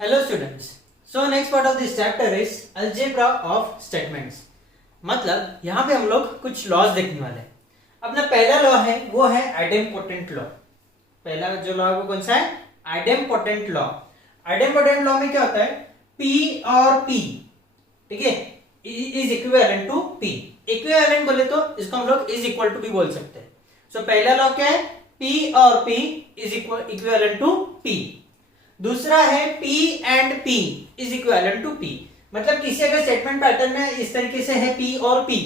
Hello students. So next part of this chapter is algebra of statements. मतलब यहाँ पे हम लोग कुछ लॉज देखने वाले हैं. अपना पहला लॉ है वो है आइडेम्पोटेंट लॉ. पहला जो लॉ है वो कौन सा है? Idempotent law. आइडेम्पोटेंट लॉ में क्या होता है? P और P, ठीक है, is equivalent to P. Equivalent बोले तो इसको हम लोग इज इक्वल टू भी बोल सकते हैं. सो पहला लॉ क्या है? P और P is equivalent to P. दूसरा है P and P is equivalent to P. मतलब किसी अगर स्टेटमेंट पैटर्न में इस तरीके से है P और P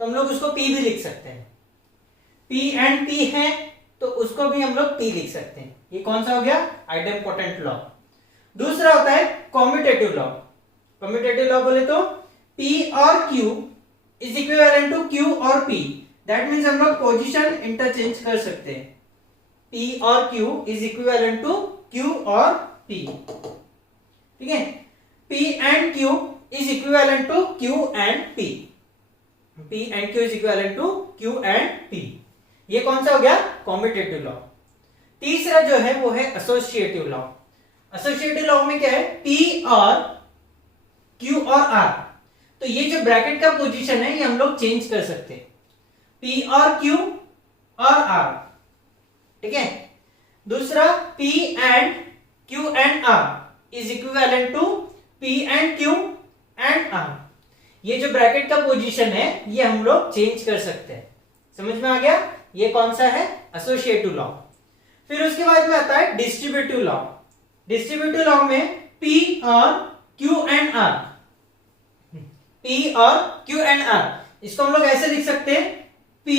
तो हम लोग उसको P भी लिख सकते हैं. P एंड P है तो उसको भी हम लोग P लिख सकते हैं. ये कौन सा हो गया? Idempotent law. दूसरा होता है कॉम्यूटेटिव लॉ. कॉम्यूटेटिव लॉ बोले तो P और Q is equivalent to Q और P. दैट मीन्स हम लोग पोजीशन इंटरचेंज कर सकते हैं. P और Q is equivalent to Q और P. ठीक है, P and Q is equivalent to Q and P. P and Q is equivalent to Q and P. ये कौन सा हो गया? Commutative law. तीसरा जो है वो है एसोसिएटिव लॉ. एसोसिएटिव लॉ में क्या है? P और Q और R. तो ये जो ब्रैकेट का पोजीशन है ये हम लोग चेंज कर सकते हैं. P और Q और R. ठीक है. दूसरा P and Q and R is equivalent to P and Q and R. ये जो ब्रैकेट का पोजीशन है ये हम लोग चेंज कर सकते हैं. समझ में आ गया? ये कौन सा है? Associative law. फिर उसके बाद में आता है डिस्ट्रीब्यूटिव लॉ. डिस्ट्रीब्यूटिव लॉ में P और Q एंड R. P और Q एंड R इसको हम लोग ऐसे लिख सकते हैं P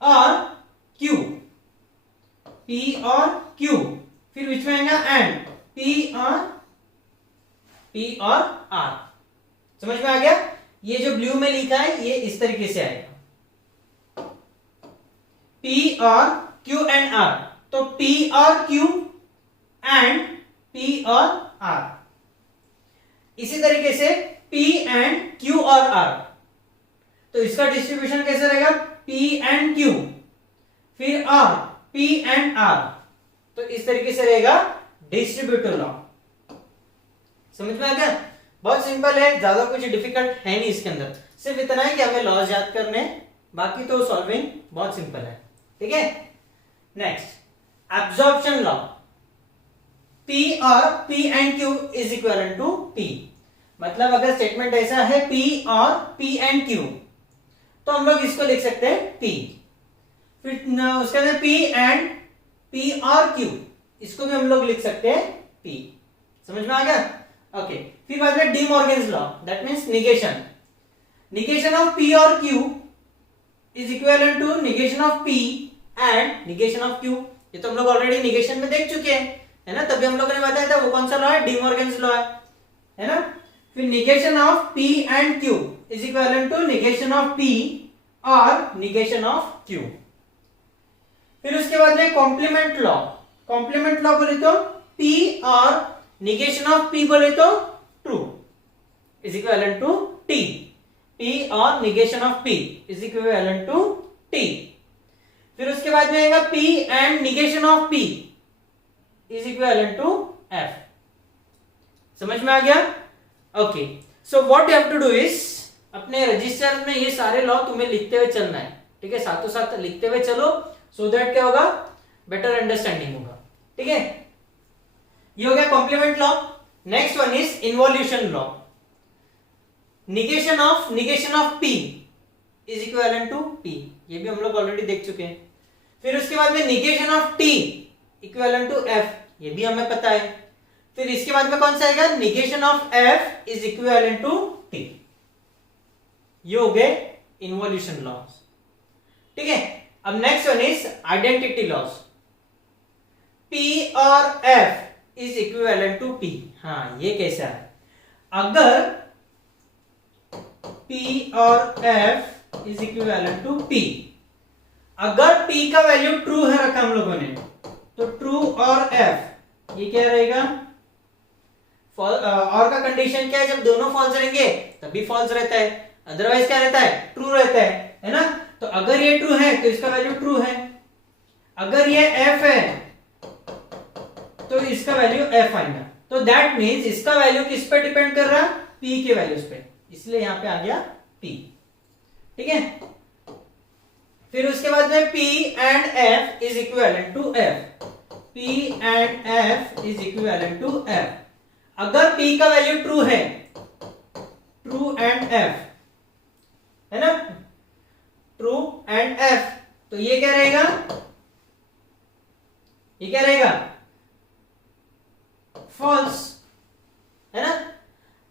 और Q. P और Q फिर बीच में आएगा एंड P और R. समझ में आ गया? ये जो ब्लू में लिखा है ये इस तरीके से आएगा P और Q एंड R. तो P और Q एंड P और R. इसी तरीके से P एंड Q और R. तो इसका डिस्ट्रीब्यूशन कैसे रहेगा? P एंड Q फिर R, P एंड R. तो इस तरीके से रहेगा डिस्ट्रीब्यूटिव लॉ. समझ में आ गया? बहुत सिंपल है, ज्यादा कुछ डिफिकल्ट है नहीं इसके अंदर. सिर्फ इतना है कि हमें लॉज याद करने, बाकी तो सॉल्विंग बहुत सिंपल है. ठीक है. Next absorption law. P और P and Q is equivalent to P. मतलब अगर स्टेटमेंट ऐसा है P और P एंड Q तो हम लोग इसको लिख सकते हैं P. फिर उसके अंदर P एंड P और Q इसको भी हम लोग लिख सकते हैं P. समझ में आ गया? ओके. फिर बाद में De Morgan's law. That means negation. Negation of P और Q is equivalent to negation of P and negation of Q. ये तो हम लोग ऑलरेडी निगेशन में देख चुके हैं, है ना? तभी हम लोगों ने बताया था वो कौन सा लॉ है? डी मॉर्गन्स लॉ है ना? फिर negation of P and Q is equivalent to negation of P और निगेशन ऑफ Q. फिर उसके बाद में कॉम्प्लीमेंट लॉ. कॉम्प्लीमेंट लॉ बोले तो P और निगेशन ऑफ P बोले तो true is equivalent to T. P और negation of P is equivalent to T. फिर उसके बाद में आएगा P and negation of P is equivalent to F. समझ में आ गया? Okay. So what you have to do is अपने रजिस्टर में ये सारे लॉ तुम्हें लिखते हुए चलना है. ठीक है, साथों साथ लिखते हुए चलो. सो दैट क्या होगा? बेटर अंडरस्टैंडिंग होगा. ठीक है, ये हो गया complement law. Next one is involution law. Negation of P is equivalent to P. ये भी हम लोग ऑलरेडी देख चुके हैं. फिर उसके बाद में negation of T equivalent to F. ये भी हमें पता है. फिर इसके बाद में कौन सा आएगा? Negation of F is equivalent to T. ये हो गए इन्वॉल्यूशन लॉज. ठीक है. अब next one is identity laws. P और F is equivalent to P. हाँ, ये कैसा है? अगर P और F is equivalent to P, अगर P का वैल्यू ट्रू है रखा हम लोगों ने तो ट्रू और F ये क्या रहेगा? और का कंडीशन क्या है? जब दोनों फॉल्स रहेंगे तभी फॉल्स रहता है, अदरवाइज क्या रहता है? ट्रू रहता है ना? तो अगर ये ट्रू है तो इसका वैल्यू ट्रू है. अगर ये F है तो इसका वैल्यू F आएगा. तो दैट मीन्स इसका वैल्यू किस पे डिपेंड कर रहा है, P के वैल्यूज पे, इसलिए यहां पे आ गया P। ठीक है, फिर उसके बाद में P and F is equivalent to F, P and F is equivalent to F। अगर P का वैल्यू ट्रू है, ट्रू एंड F है ना, ट्रू एंड F, तो ये क्या रहेगा, ये क्या रहेगा, फॉल्स, है ना।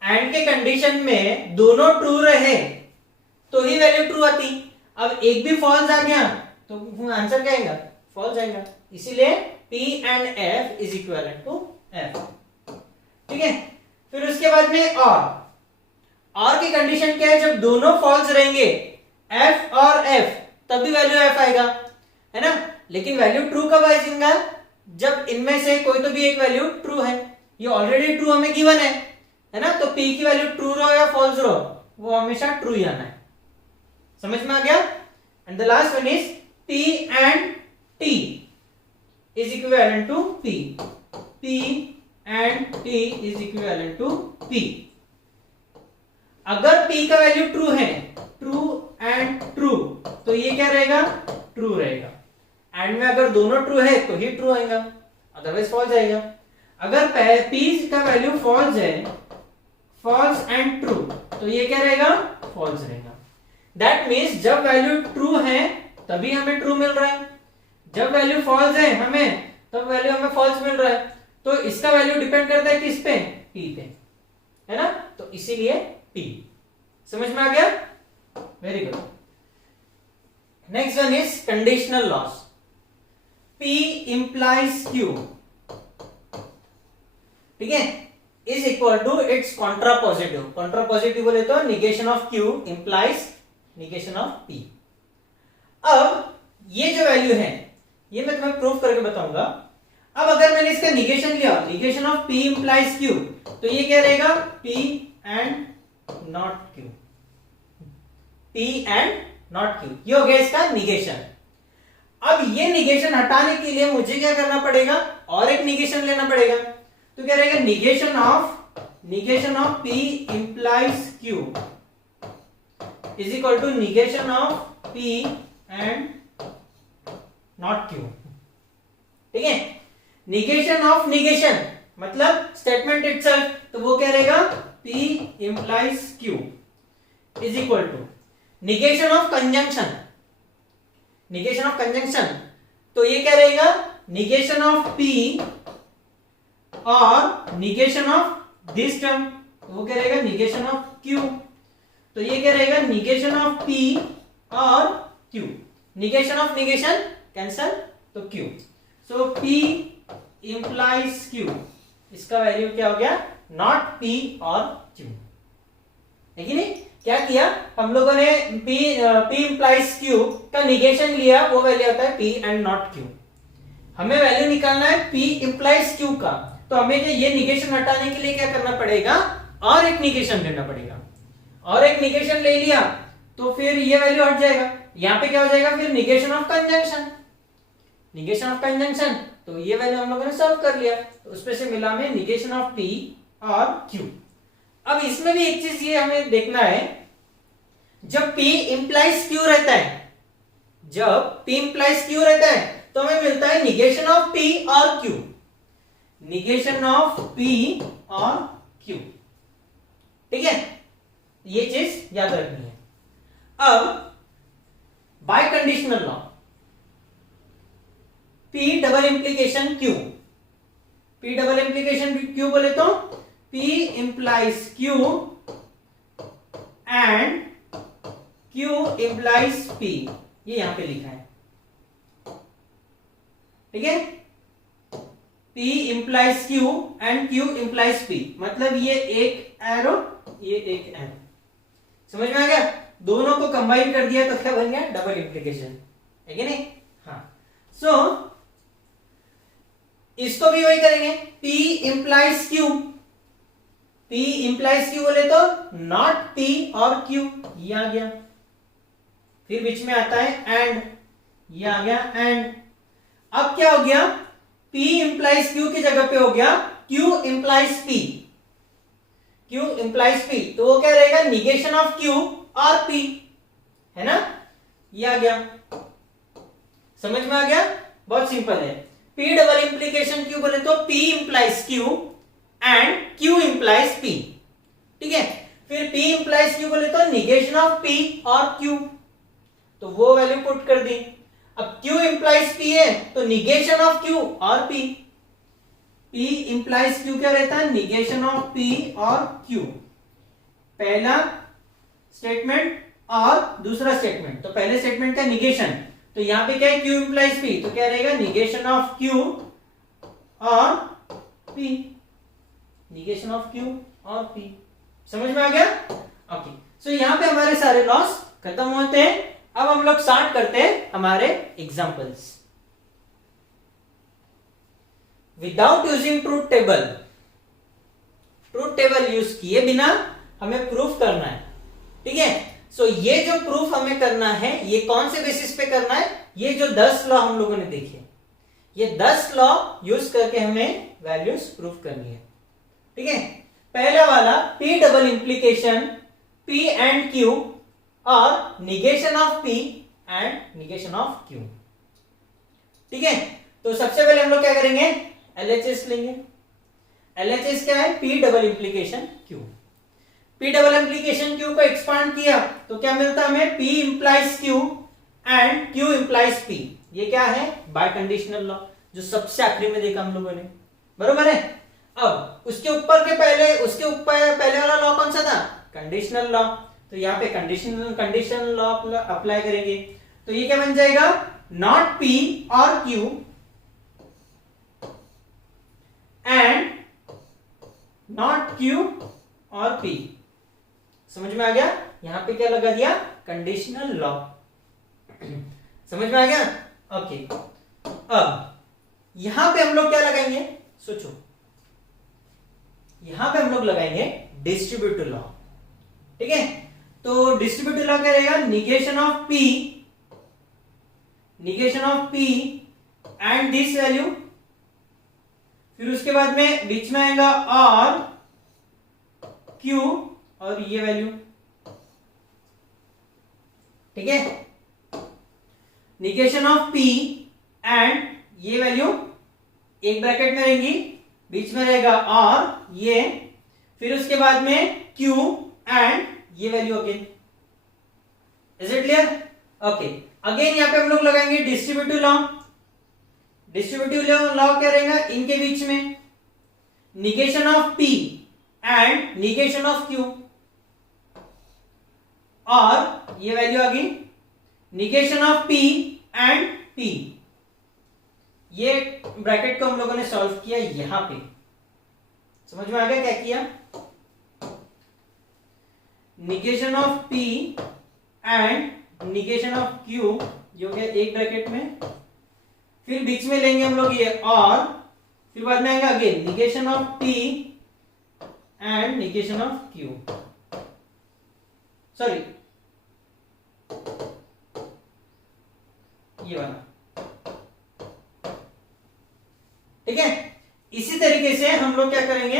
एंड के कंडीशन में दोनों ट्रू रहे तो ही वैल्यू ट्रू आती। अब एक भी फॉल्स आ गया तो आंसर क्या आएगा, फॉल्स आएगा। इसीलिए P and F is equivalent to F। ठीक है, फिर उसके बाद में और की कंडीशन क्या है, जब दोनों फॉल्स रहेंगे F और F तब भी वैल्यू F आएगा, है ना। लेकिन वैल्यू ट्रू कब आएगा, जब इनमें से कोई तो भी एक वैल्यू ट्रू है। ये ऑलरेडी ट्रू हमें गिवन है ना, तो P की वैल्यू ट्रू रहो या फॉल्स रहो, वो हमेशा ट्रू ही आना है। समझ में आ गया। And the last one is P and T is equivalent to P, P and T is equivalent to P। अगर P का वैल्यू ट्रू है, ट्रू एंड ट्रू, तो ये क्या रहेगा, ट्रू रहेगा। एंड में अगर दोनों ट्रू है तो ही ट्रू आएगा, अदरवाइज फॉल्स आएगा। अगर P का वैल्यू फॉल्स है, फॉल्स एंड ट्रू, तो ये क्या रहेगा, फॉल्स रहेगा। दैट मीन्स जब वैल्यू ट्रू है तभी हमें ट्रू मिल रहा है, जब वैल्यू फॉल्स है हमें तब वैल्यू हमें फॉल्स मिल रहा है। तो इसका वैल्यू डिपेंड करता है किस पे, P पे, है ना। तो इसीलिए P। समझ में आ गया, very good. Next one is conditional loss. P implies Q, ठीक है, is equal to it's contrapositive. Contrapositive बोले तो negation of Q implies negation of P। अब ये जो वैल्यू है ये मैं तुम्हें प्रूफ करके बताऊंगा। अब अगर मैंने इसका निगेशन लिया, negation of P implies Q, तो ये क्या रहेगा, P and not Q, P and not Q, ये हो गया इसका निगेशन। अब ये निगेशन हटाने के लिए मुझे क्या करना पड़ेगा, और एक निगेशन लेना पड़ेगा। तो क्या रहेगा, negation of P implies Q is equal to negation of P and not Q। ठीक है, निगेशन ऑफ निगेशन मतलब स्टेटमेंट इटसेल्फ, तो वो क्या रहेगा, P implies Q is equal to negation of conjunction. Negation of conjunction, तो ये क्या रहेगा, निगेशन ऑफ P और निगेशन ऑफ दिस टर्म, तो वो क्या रहेगा, निगेशन ऑफ Q। तो ये क्या रहेगा, निगेशन ऑफ P और Q, negation of negation cancel, तो Q। सो P इंप्लाइज Q, इसका वैल्यू क्या हो गया, नॉट P और Q। है कि नहीं। क्या किया हम लोगों ने, P इंप्लाइज Q का निगेशन लिया, वो वैल्यू आता है P एंड नॉट Q। हमें वैल्यू निकालना है P इंप्लाइज Q का, तो हमें ये निगेशन हटाने के लिए क्या करना पड़ेगा, और एक निगेशन लेना पड़ेगा। और एक निगेशन ले लिया तो फिर ये वैल्यू हट जाएगा। यहां पे क्या हो जाएगा, फिर negation of conjunction, negation of conjunction, तो ये वैल्यू हम लोगों ने सॉल्व कर लिया, तो उसमें से मिला हमें निगेशन ऑफ P और Q। अब इसमें भी एक चीज ये हमें देखना है, जब P इंप्लाइज Q रहता है, जब P इंप्लाइज Q रहता है तो हमें मिलता है निगेशन ऑफ P और Q, निगेशन ऑफ P और Q। ठीक है, ये चीज याद रखनी है। अब bye conditional law, P double implication Q, P double implication Q बोले तो P implies Q and Q implies P, ये यहां पे लिखा है। ठीक है, P implies Q and Q implies P, मतलब ये एक एरो, ये एक एरो। समझ में आ गया, दोनों को कंबाइन कर दिया तो क्या बन गया, डबल इंप्लीकेशन, है कि नहीं। हाँ, सो इसको भी वही करेंगे, P implies Q, P implies Q बोले तो नॉट P और Q, ये आ गया। फिर बीच में आता है एंड, ये आ गया एंड। अब क्या हो गया, P इंप्लाइज Q की जगह पे हो गया Q implies P। Q implies P, तो वो क्या रहेगा, निगेशन ऑफ Q और P, है ना, ये आ गया। समझ में आ गया, बहुत सिंपल है। P डबल इंप्लीकेशन Q बोले तो P implies Q and Q implies P, ठीक है। फिर P इंप्लाइज Q बोले तो निगेशन ऑफ P और Q, तो वो वैल्यू पुट कर दी। अब Q इंप्लाइज P है तो निगेशन ऑफ Q और P, P इंप्लाइज Q क्या रहता है, निगेशन ऑफ P और Q, पहला स्टेटमेंट और दूसरा स्टेटमेंट। तो पहले स्टेटमेंट का निगेशन, तो यहां पे क्या है, Q इंप्लाइज P, तो क्या रहेगा, निगेशन ऑफ Q और P, निगेशन ऑफ Q और P। समझ में आ गया, ओके। सो यहां पे हमारे सारे लॉस खत्म होते हैं। अब हम लोग स्टार्ट करते हैं हमारे examples. Without using truth table, truth table use किए बिना हमें प्रूफ करना है, ठीक है। सो ये जो प्रूफ हमें करना है, ये कौन से बेसिस पे करना है, ये जो 10 लॉ हम लोगों ने देखे, ये 10 लॉ यूज करके हमें वैल्यूज प्रूफ करनी है, ठीक है। पहला वाला P double implication P and Q और negation of P and negation of Q, ठीक है। तो सबसे पहले हम लोग क्या करेंगे, LHS लेंगे। LHS क्या है, P double implication Q। P double implication Q को एक्सपांड किया तो क्या मिलता है हमें, P implies Q and Q implies P। ये क्या है, बाय कंडीशनल लॉ, जो सबसे आखिरी में देखा हम लोगों ने, बरोबर है। अब उसके ऊपर पहले वाला लॉ कौन सा था, कंडीशनल लॉ, तो यहाँ पे कंडीशनल लॉ अप्लाई करेंगे, तो ये क्या बन जाएगा, नॉट P और Q एंड नॉट Q और P। समझ में आ गया, यहां पे क्या लगा दिया, कंडीशनल लॉ। समझ में आ गया, ओके। अब यहां पे हम लोग क्या लगाएंगे, सोचो, यहां पे हम लोग लगाएंगे डिस्ट्रीब्यूटिव लॉ, ठीक है। तो डिस्ट्रीब्यूटिव लॉ क्या रहेगा, negation of P and this value, फिर उसके बाद में बीच में आएगा और Q और ये वैल्यू, ठीक है। निगेशन ऑफ P एंड ये वैल्यू एक ब्रैकेट में रहेंगी, बीच में रहेगा और ये, फिर उसके बाद में Q एंड ये value again. Is it clear, okay. Again यहां पे हम लोग लगाएंगे डिस्ट्रीब्यूटिव लॉ। डिस्ट्रीब्यूटिव लॉ क्या रहेगा, इनके बीच में negation of P and negation of Q और ये वैल्यू आ गई negation of P and P। ये ब्रैकेट को हम लोगों ने सॉल्व किया यहां पे, समझ में आ गया क्या किया, negation of P and negation of Q जो कि एक ब्रैकेट में, फिर बीच में लेंगे हम लोग ये और, फिर बाद में आएगा again negation of P and negation of Q, sorry ये वाला, ठीक है। इसी तरीके से हम लोग क्या करेंगे,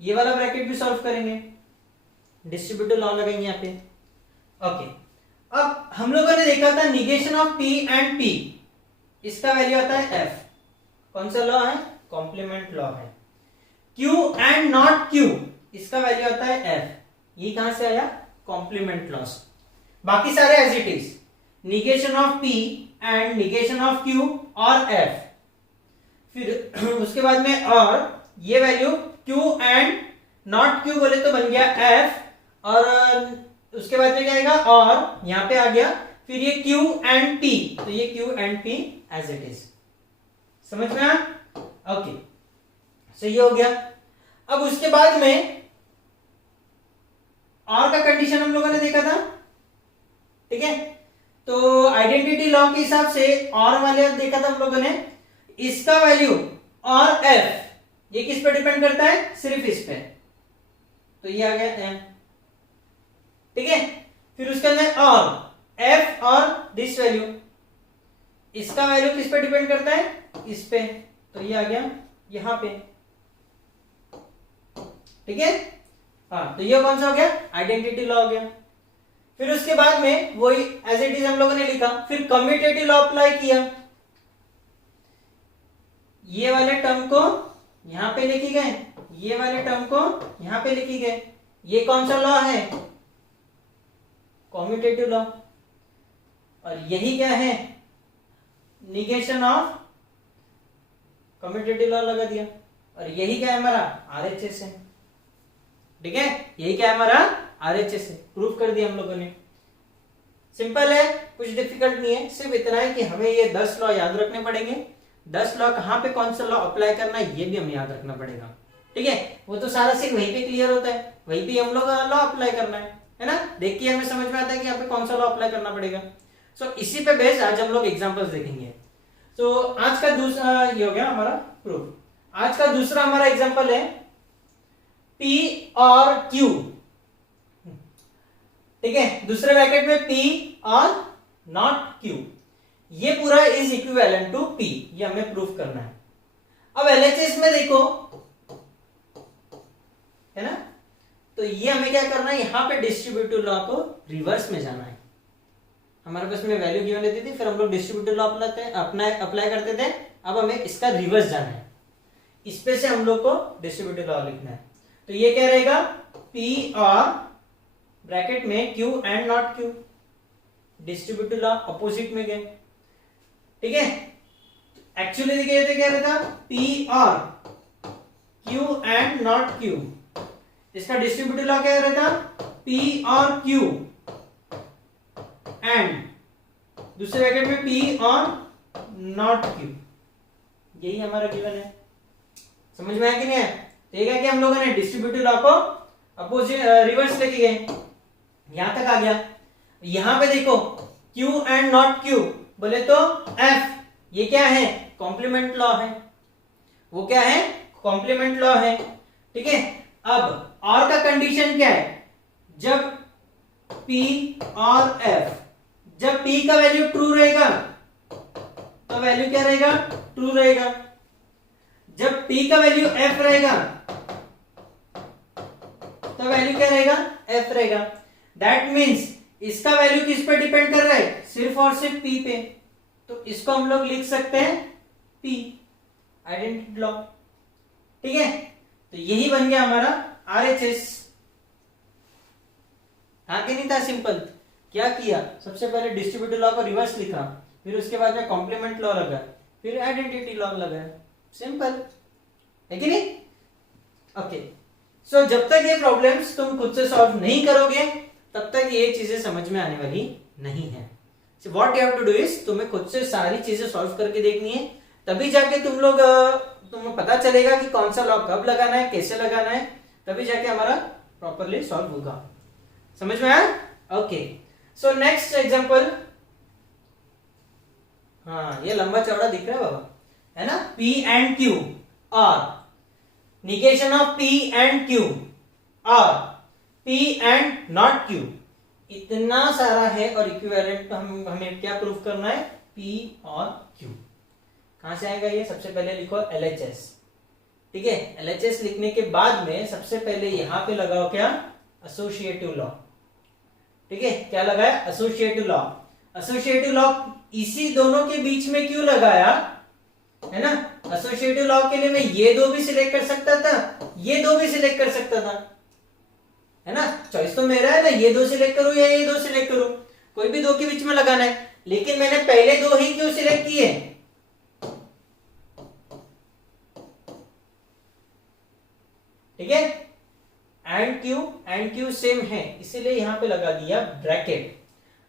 ये वाला ब्रैकेट भी सॉल्व करेंगे, डिस्ट्रीब्यूटिव लॉ लगाएंगे यहाँ पे, ओके। अब हम लोगों ने देखा था negation of P and P, इसका वैल्यू आता है F। कौन सा लॉ है, कॉम्प्लीमेंट लॉ है। Q एंड नॉट Q, इसका वैल्यू आता है F। ये कहां से आया, कॉम्प्लीमेंट लॉस। बाकी सारे as it is, negation of P and negation of Q और F, फिर उसके बाद में और ये value Q and not Q बोले तो बन गया F, और उसके बाद में क्या आएगा, और यहां पे आ गया, फिर ये Q एंड P, तो ये Q and P as it is. समझ में आया, ओके। सो ये हो गया। अब उसके बाद में और का कंडीशन हम लोगों ने देखा था, ठीक है। तो आइडेंटिटी लॉ के हिसाब से और वाले देखा था हम लोगों ने, इसका वैल्यू और F ये किस पे डिपेंड करता है, सिर्फ इस पे, तो ये आ गया M, ठीक है। फिर उसके अंदर और F और दिस वैल्यू, इसका वैल्यू किस पे डिपेंड करता है, इस पे, तो ये आ गया यहां पे, ठीक है। हाँ, तो ये कौन सा हो गया, आइडेंटिटी लॉ हो गया। फिर उसके बाद में वही एज इट इज हम लोगों ने लिखा, फिर कम्यूटेटिव लॉ अप्लाई किया, ये वाले टर्म को यहां पे लिखी गए, ये वाले टर्म को यहां पे लिखी गए। ये कौन सा लॉ है, कम्यूटेटिव लॉ, और यही क्या है, निगेशन ऑफ कम्यूटेटिव लॉ लगा दिया, और यही क्या है हमारा आरएचएस है, ठीक है। यही क्या है हमारा आरएचएस है, प्रूफ कर दिया हम लोगों ने। सिंपल है, कुछ डिफिकल्ट नहीं है, सिर्फ इतना है कि हमें ये 10 लॉ याद रखने पड़ेंगे। 10 लॉ कहां पे कौन सा लॉ अप्लाई करना है ये भी हमें याद रखना पड़ेगा, ठीक है। वो तो सारा सीन वहीं पे क्लियर होता है, वहीं पे हम लोग लॉ अप्लाई करना है ना। देख के हमें समझ में आता है कि यहाँ पे कौन सा लॉ अप्लाई करना पड़ेगा। सो इसी पे बेस्ड आज हम लोग एग्जांपल्स देखेंगे। तो आज का दूसरा ये हो गया हमारा प्रूफ। आज का दूसरा हमारा एग्जांपल है P और Q, ठीक है। दूसरे ब्रैकेट में P और नॉट Q, ये पूरा इज इक्विवेलेंट टू P, ये हमें प्रूफ करना है। अब LHS में देखो, है ना, तो ये हमें क्या करना है, यहां पे डिस्ट्रीब्यूटिव लॉ को रिवर्स में जाना है। हमारे पास में वैल्यू गिवन रहती थी, फिर हम लोग डिस्ट्रीब्यूटिव लॉ अप्लाई करते थे। अब हमें इसका रिवर्स जाना है, इस पे से हम लोग को डिस्ट्रीब्यूटिव लॉ लिखना है। तो ये क्या रहेगा, P और ब्रैकेट में Q and not Q, distributive law opposite में गए, ठीक है। एक्चुअली देखिए क्या रहता, P और Q एंड नॉट Q, इसका डिस्ट्रीब्यूटिव लॉ क्या रहता, P और Q एंड दूसरे ब्रैकेट में P और नॉट Q, यही हमारा गिवन है। समझ में आया कि नहीं है। तो ये कि हम लोगों ने डिस्ट्रीब्यूटिव लॉ को अपोजिट रिवर्स लेके गए, यहां तक आ गया। यहां पे देखो Q एंड नॉट Q बोले तो F, ये क्या है, कॉम्प्लीमेंट लॉ है, वो क्या है, कॉम्प्लीमेंट लॉ है, ठीक है। अब और का कंडीशन क्या है, जब P और F, जब P का वैल्यू ट्रू रहेगा तो वैल्यू क्या रहेगा, ट्रू रहेगा। जब P का वैल्यू F रहेगा तो वैल्यू क्या रहेगा, F रहेगा। दैट मीन्स इसका वैल्यू किस पे डिपेंड कर रहा है, सिर्फ और सिर्फ P पे, तो इसको हम लोग लिख सकते हैं P, आइडेंटिटी लॉ, ठीक है। तो यही बन गया हमारा RHS। हाँ कि नहीं था, सिंपल। क्या किया, सबसे पहले डिस्ट्रीब्यूटिव लॉ को रिवर्स लिखा, फिर उसके बाद में कॉम्प्लीमेंट लॉ लगा, फिर आइडेंटिटी लॉ लगाया, सिंपल है कि नहीं। ओके, सो जब तक ये प्रॉब्लम्स तुम खुद से सॉल्व नहीं करोगे तब तक ये चीजें समझ में आने वाली नहीं है। So what you have to do is, तुम्हें खुद से सारी चीजें सॉल्व करके देखनी है, तभी जाके तुम्हें पता चलेगा कि कौन सा लॉ कब लगाना है, कैसे लगाना है, तभी जाके हमारा प्रॉपरली सॉल्व होगा। समझ में आया। ओके, सो नेक्स्ट एग्जांपल, हाँ ये लंबा चौड़ा दिख रहा है बाबा, है ना। P एंड Q और negation of P and Q और P एंड नॉट Q, इतना सारा है और इक्विवेलेंट हमें क्या प्रूफ करना है, P और Q। कहां से आएगा ये, सबसे पहले लिखो LHS, ठीक है। LHS लिखने के बाद में सबसे पहले यहां पे लगाओ क्या, एसोसिएटिव लॉ, ठीक है। क्या लगाया, एसोसिएटिव लॉ। एसोसिएटिव लॉ इसी दोनों के बीच में क्यों लगाया, है ना। एसोसिएटिव लॉ के लिए मैं ये दो भी सिलेक्ट कर सकता था, ये दो भी सिलेक्ट कर सकता था, है ना। चॉइस तो मेरा है ना, ये दो सिलेक्ट करूं या ये दो सिलेक्ट करूं, कोई भी दो के बीच में लगाना है। लेकिन मैंने पहले दो ही क्यों सिलेक्ट किए, ठीक है। एंड क्यू सेम है, इसीलिए यहां पे लगा दिया ब्रैकेट।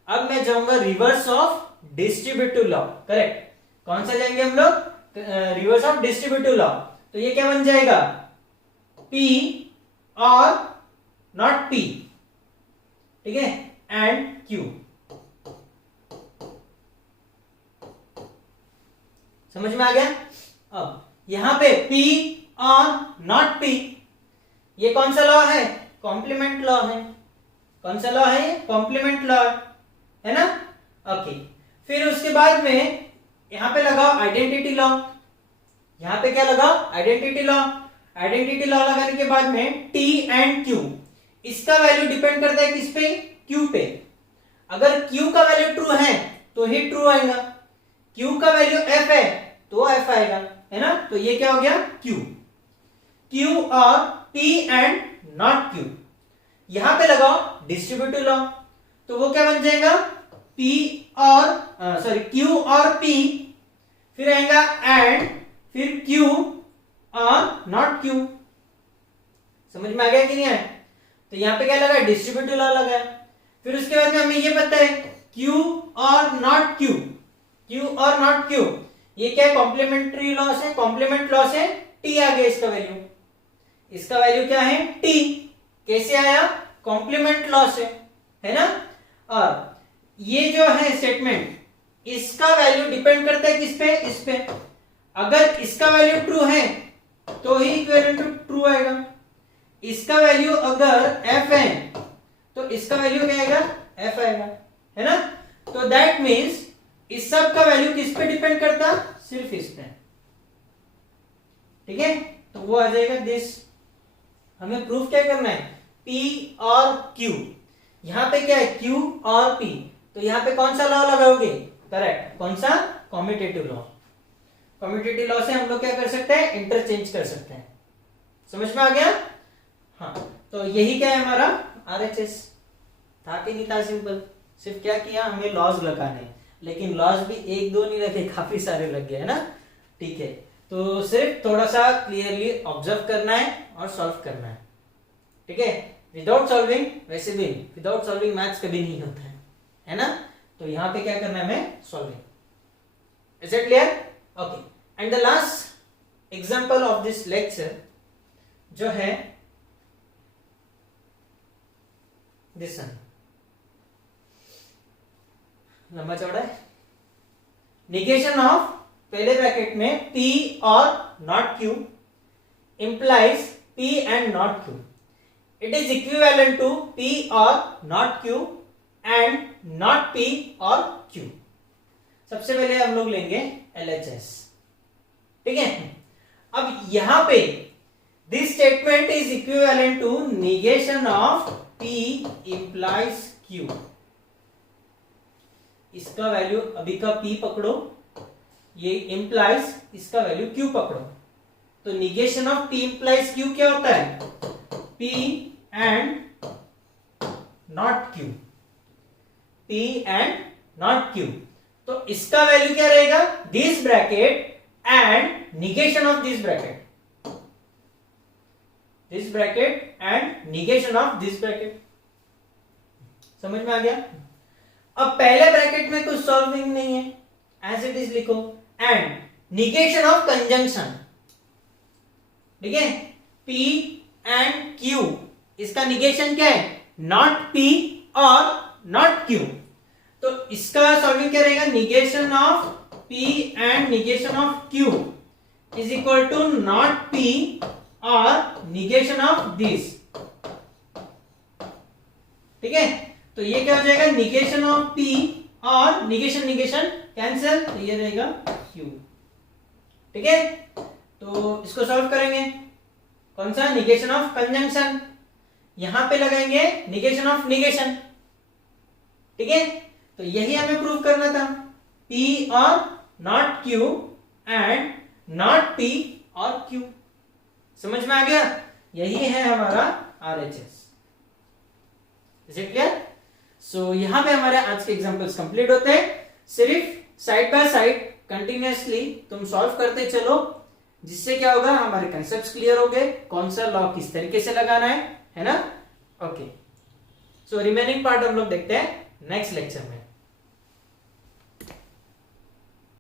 अब मैं जाऊंगा reverse of distributive law, correct. कौन सा जाएंगे हम लोग, रिवर्स ऑफ डिस्ट्रीब्यूटिव लॉ। तो ये क्या बन जाएगा, P और नॉट P, ठीक है, एंड Q। समझ में आ गया। अब यहां पे P और नॉट P, ये कौन सा लॉ है, कॉम्प्लीमेंट लॉ है। कौन सा लॉ है, कॉम्प्लीमेंट लॉ है ना। ओके, फिर उसके बाद में यहां पे लगाओ आइडेंटिटी लॉ, यहाँ पे क्या लगा, आइडेंटिटी लॉ। आइडेंटिटी लॉ लगाने के बाद में T एंड Q, इसका वैल्यू डिपेंड करता है किस पे, Q पे। अगर Q का वैल्यू ट्रू है तो ही ट्रू आएगा, Q का वैल्यू F है तो F आएगा, है ना। तो ये क्या हो गया, Q और P एंड नॉट Q। यहां पे लगाओ डिस्ट्रीब्यूटिव लॉ, तो वो क्या बन जाएगा, Q और P, फिर आएगा एंड, फिर Q और नॉट Q। समझ में आ गया कि नहीं आया। तो यहां पे क्या लगा, डिस्ट्रीब्यूटिव लॉ लगा। फिर उसके बाद में हमें ये पता है Q और नॉट Q, ये क्या है, कॉम्प्लीमेंट्री लॉ से, कॉम्प्लीमेंट लॉ से T आ गया इसका वैल्यू। इसका वैल्यू क्या है, T। कैसे आया, कॉम्प्लीमेंट लॉ से, है ना। और ये जो है स्टेटमेंट, इसका वैल्यू डिपेंड करता है किस पे, इस पे। अगर इसका वैल्यू ट्रू है तो ही इक्विवेलेंट टू ट्रू आएगा। इसका वैल्यू अगर f है तो इसका वैल्यू क्या आएगा, f आएगा, है ना। तो दैट मीन्स इस सब का वैल्यू किस पे डिपेंड करता, सिर्फ इस पे, ठीक है। तो वो आ जाएगा दिस। हमें प्रूफ क्या करना है, P और Q। यहां पे क्या है, Q और P, तो यहां पे कौन सा लॉ लगाओगे, करेक्ट, कौन सा, कॉम्यूटेटिव लॉ। कॉम्यूटेटिव लॉ से हम लोग क्या कर सकते हैं, इंटरचेंज कर सकते हैं। समझ में आ गया। हाँ, तो यही क्या है हमारा RHS। था कि नहीं था, सिंपल। सिर्फ क्या किया, हमें लॉज लगाने, लेकिन लॉज भी एक दो नहीं रखे, काफी सारे लग गए, है ना। ठीक है, तो सिर्फ थोड़ा सा क्लियरली ऑब्जर्व करना है और सॉल्व करना है, ठीक है। विदाउट सॉल्विंग, वैसे भी विदाउट सॉल्विंग मैथ्स कभी नहीं होता है ना। तो यहां पे क्या करना है हमें, solving. Is it clear, okay. And the last example of this lecture जो है दिस वन, लंबा चौड़ा है। निगेशन ऑफ, पहले ब्रैकेट में P और not Q implies P and not Q. It is equivalent to P or not Q and not P or Q. सबसे पहले हम लोग लेंगे LHS, ठीक है। अब यहां पे this statement is equivalent to negation of P implies Q. इसका वैल्यू अभी का P पकड़ो, ये implies इसका वैल्यू Q पकड़ो। तो negation of P implies Q क्या होता है, P and not Q, P and not Q। तो इसका वैल्यू क्या रहेगा, this bracket and negation of this bracket, this bracket and negation of this bracket. समझ में आ गया। अब पहले ब्रैकेट में कुछ सॉल्विंग नहीं है, एज इट इज लिखो, एंड निगेशन ऑफ कंजंक्शन, ठीक है। P एंड Q, इसका निगेशन क्या है, नॉट P और नॉट Q। तो इसका सॉल्विंग क्या रहेगा, negation of P and negation of Q is equal to not P और निगेशन ऑफ दिस, ठीक है। तो ये क्या हो जाएगा, निगेशन ऑफ P और निगेशन कैंसिल, तो ये रहेगा Q, ठीक है। तो इसको सॉल्व करेंगे, कौन सा, निगेशन ऑफ कंजंक्शन। यहां पे लगाएंगे निगेशन ऑफ निगेशन, ठीक है। तो यही हमें प्रूव करना था, P और not Q and not P और Q। समझ में आ गया, यही है हमारा RHS। Is it clear. So यहां पे हमारे आज के एग्जांपल्स कंप्लीट होते हैं। सिर्फ साइड बाय साइड कंटिन्यूअसली तुम सॉल्व करते चलो, जिससे क्या होगा, हमारे कंसेप्ट्स क्लियर हो गए, कौन सा लॉ किस तरीके से लगाना है ना। ओके, सो रिमेनिंग पार्ट हम लोग देखते हैं नेक्स्ट लेक्चर में।